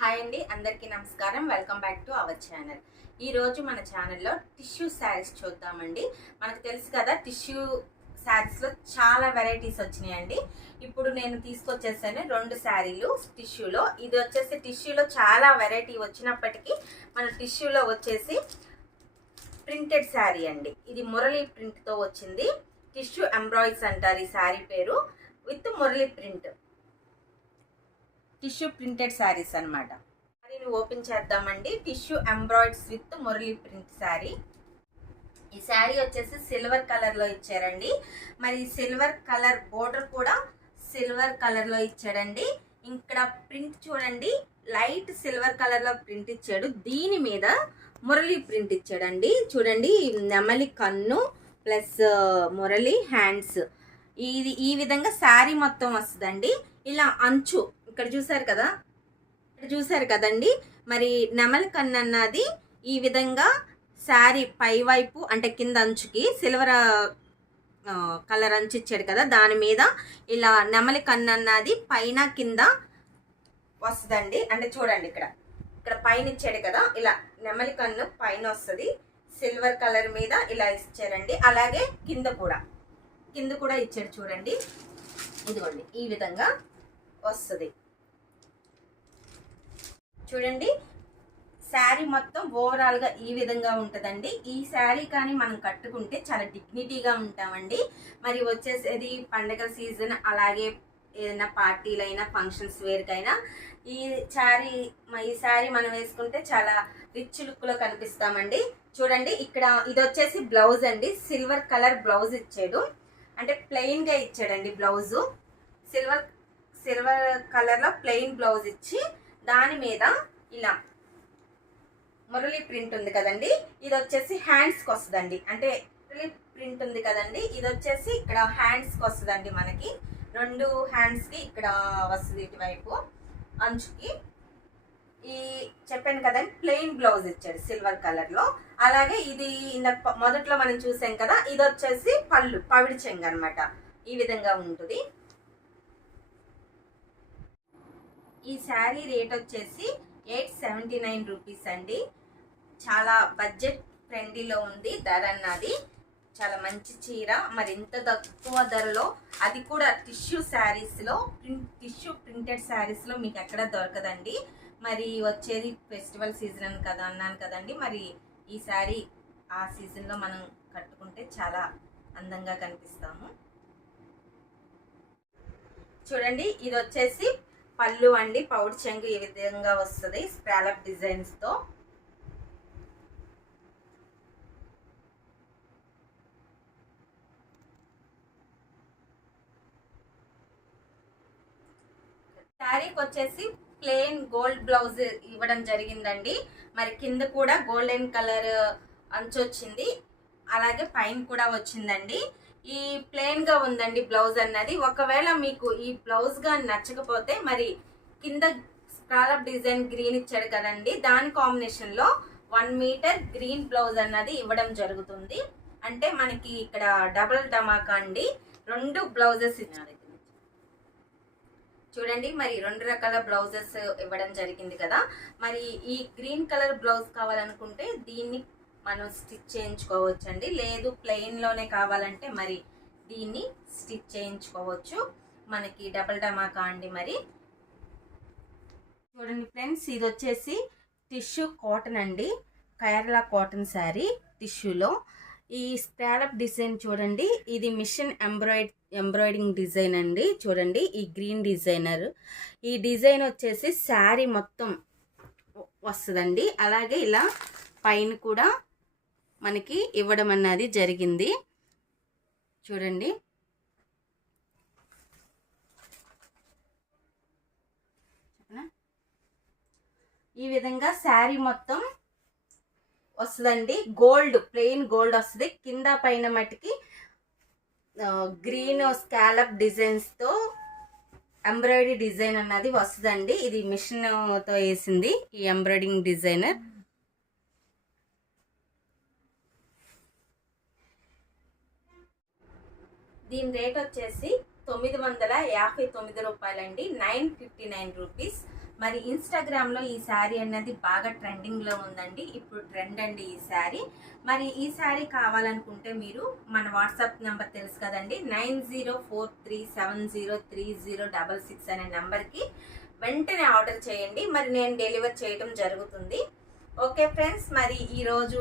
Hi అండి అందరికీ నమస్కారం. Welcome back to our channel ఈరోజు మన ఛానల్లో టిష్యూ శారీస్ చూద్దామండి. మనకు తెలుసు కదా టిష్యూ శారీస్లో చాలా వెరైటీస్ వచ్చినాయండి. ఇప్పుడు నేను తీసుకొచ్చేసాను రెండు శారీలు టిష్యూలో ఇది వచ్చేసి టిష్యూలో చాలా వెరైటీ వచ్చినప్పటికీ మన టిష్యూలో వచ్చేసి ప్రింటెడ్ శారీ అండి. ఇది మురళీ ప్రింట్తో వచ్చింది. టిష్యూ ఎంబ్రాయిడ్స్ అంటారు ఈ శారీ పేరు. With Murali print tissue printed saris అనమాట శారీని ఓపెన్ చేద్దామండి. Tissue ఎంబ్రాయిడ్స్ with Murali print sari. ఈ శారీ వచ్చేసి సిల్వర్ కలర్లో ఇచ్చారండి. మరి సిల్వర్ కలర్ బోర్డర్ కూడా సిల్వర్ కలర్లో ఇచ్చాడండి. ఇక్కడ ప్రింట్ చూడండి. లైట్ సిల్వర్ కలర్లో ప్రింట్ ఇచ్చాడు. దీని మీద మురళి ప్రింట్ ఇచ్చాడండి. చూడండి నెమలి కన్ను ప్లస్ మురళి హ్యాండ్స్. ఇది ఈ విధంగా శారీ మొత్తం వస్తుందండి. ఇలా అంచు ఇక్కడ చూసారు కదా? ఇక్కడ చూసారు కదండి? మరి నెమలి కన్ను అన్నది ఈ విధంగా శారీ పై వైపు అంటే కింద అంచుకి సిల్వర్ కలర్ అంచు ఇచ్చాడు కదా? దాని మీద ఇలా నెమలి కన్ను అన్నది పైన కింద వస్తుందండి. అంటే చూడండి ఇక్కడ. ఇక్కడ పైన ఇచ్చాడు కదా? ఇలా నెమలి కన్ను పైన వస్తుంది. సిల్వర్ కలర్ మీద ఇలా ఇచ్చారండి. అలాగే కింద కూడా. కింద కూడా ఇచ్చాడు చూడండి. ఇదిగోండి. ఈ విధంగా వస్తుంది. చూడండి. శారీ మొత్తం ఓవరాల్గా ఈ విధంగా ఉంటుందండి. ఈ శారీ కానీ మనం కట్టుకుంటే చాలా డిగ్నిటీగా ఉంటామండి. మరి వచ్చేసేది పండగల సీజన్ అలాగే ఏదైనా పార్టీలైనా ఫంక్షన్స్ వేరుకైనా ఈ శారీ ఈ శారీ మనం వేసుకుంటే చాలా రిచ్ లుక్లో కనిపిస్తామండి. చూడండి ఇక్కడ ఇది వచ్చేసి బ్లౌజ్ అండి. సిల్వర్ కలర్ బ్లౌజ్ ఇచ్చాడు. అంటే ప్లెయిన్గా ఇచ్చాడండి బ్లౌజు సిల్వర్ సిల్వర్ కలర్లో ప్లెయిన్ బ్లౌజ్ ఇచ్చి దాని మీద ఇలా మురళి ప్రింట్ ఉంది కదండి. ఇది వచ్చేసి హ్యాండ్స్కి వస్తుందండి. అంటే మురళి ప్రింట్ ఉంది కదండి. ఇది వచ్చేసి ఇక్కడ హ్యాండ్స్కి వస్తుందండి మనకి. రెండు హ్యాండ్స్కి ఇక్కడ వస్తుంది ఇటువైపు అంచుకి. ఈ చెప్పాను కదండి ప్లెయిన్ బ్లౌజ్ ఇచ్చాడు సిల్వర్ కలర్లో అలాగే ఇది ఇందాక మొదట్లో మనం చూసాం కదా ఇది వచ్చేసి పళ్ళు పవిడి చెంగు అనమాట ఈ విధంగా ఉంటుంది. ఈ శారీ రేట్ వచ్చేసి ఎయిట్ సెవెంటీ నైన్ రూపీస్ అండి. చాలా బడ్జెట్ ఫ్రెండ్లీలో ఉంది ధర అన్నది. చాలా మంచి చీర. మరి ఇంత తక్కువ ధరలో అది కూడా టిష్యూ శారీస్లో ప్రింట్ టిష్యూ ప్రింటెడ్ శారీస్లో మీకు ఎక్కడ దొరకదండి. మరి వచ్చేది ఫెస్టివల్ సీజన్ అని కదా అన్నాను కదండి. మరి ఈ శారీ ఆ సీజన్లో మనం కట్టుకుంటే చాలా అందంగా కనిపిస్తాము. చూడండి ఇది వచ్చేసి పళ్ళు అండి పౌడ్ చెంగు ఈ విధంగా వస్తుంది స్ప్రాలప్ డిజైన్స్తో. శారీకి వచ్చేసి ప్లెయిన్ గోల్డ్ బ్లౌజ్ ఇవ్వడం జరిగిందండి. మరి కింద కూడా గోల్డెన్ కలర్ అంచు వచ్చింది. అలాగే పైన కూడా వచ్చిందండి. ఈ ప్లెయిన్గా ఉందండి బ్లౌజ్ అన్నది. ఒకవేళ మీకు ఈ బ్లౌజ్గా నచ్చకపోతే మరి కింద స్కాలప్ డిజైన్ గ్రీన్ ఇచ్చాడు కదండి. దాని కాంబినేషన్లో వన్ మీటర్ గ్రీన్ బ్లౌజ్ అన్నది ఇవ్వడం జరుగుతుంది. అంటే మనకి ఇక్కడ డబుల్ టమాకా అండి. రెండు బ్లౌజెస్ ఇచ్చారు. చూడండి మరి రెండు రకాల బ్లౌజెస్ ఇవ్వడం జరిగింది కదా. మరి ఈ గ్రీన్ కలర్ బ్లౌజ్ కావాలనుకుంటే దీన్ని మనం స్టిచ్ చేయించుకోవచ్చు లేదు ప్లెయిన్లోనే కావాలంటే మరి దీన్ని స్టిచ్ చేయించుకోవచ్చు. మనకి డబల్ డమాకా అండి మరి. చూడండి ఫ్రెండ్స్ ఇది వచ్చేసి టిష్యూ కాటన్ అండి. కేరళ కాటన్ శారీ టిష్యూలో ఈ స్కాలప్ డిజైన్ చూడండి. ఇది మిషన్ ఎంబ్రాయిడ్ ఎంబ్రాయిడింగ్ డిజైన్ అండి. చూడండి ఈ గ్రీన్ డిజైనర్ ఈ డిజైన్ వచ్చేసి శారీ మొత్తం వస్తుందండి. అలాగే ఇలా పైన కూడా మనకి ఇవ్వడం అన్నది జరిగింది. చూడండి. ఈ విధంగా శారీ మొత్తం వస్తుందండి. గోల్డ్ ప్లెయిన్ గోల్డ్ వస్తుంది. కింద పైన మట్టికి గ్రీన్ స్కాలప్ డిజైన్స్తో ఎంబ్రాయిడరీ డిజైన్ అన్నది వస్తుందండి. ఇది మిషన్తో వేసింది ఈ ఎంబ్రాయిడింగ్ డిజైనర్. దీని రేట్ వచ్చేసి తొమ్మిది వందల యాభై తొమ్మిది రూపాయలండి. Nine fifty nine rupees. మరి ఇన్స్టాగ్రామ్లో ఈ శారీ అన్నది బాగా ట్రెండింగ్లో ఉందండి. ఇప్పుడు ట్రెండ్ అండి ఈ శారీ. మరి ఈ శారీ కావాలనుకుంటే మీరు మన వాట్సాప్ నెంబర్ తెలుసు కదండి. Nine zero four three seven zero three zero double six అనే నెంబర్కి వెంటనే ఆర్డర్ చేయండి. మరి నేను డెలివర్ చేయడం జరుగుతుంది. ఓకే ఫ్రెండ్స్ మరి ఈరోజు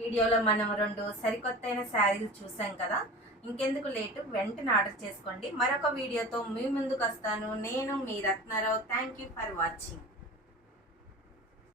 వీడియోలో మనం రెండు సరికొత్తైన శారీలు చూసాం కదా. ఇంకెందుకు లేటు? వెంటనే ఆర్డర్ చేసుకోండి. మరొక వీడియోతో మీ ముందుకు వస్తాను. నేను మీ Ratnarao. Thank you for watching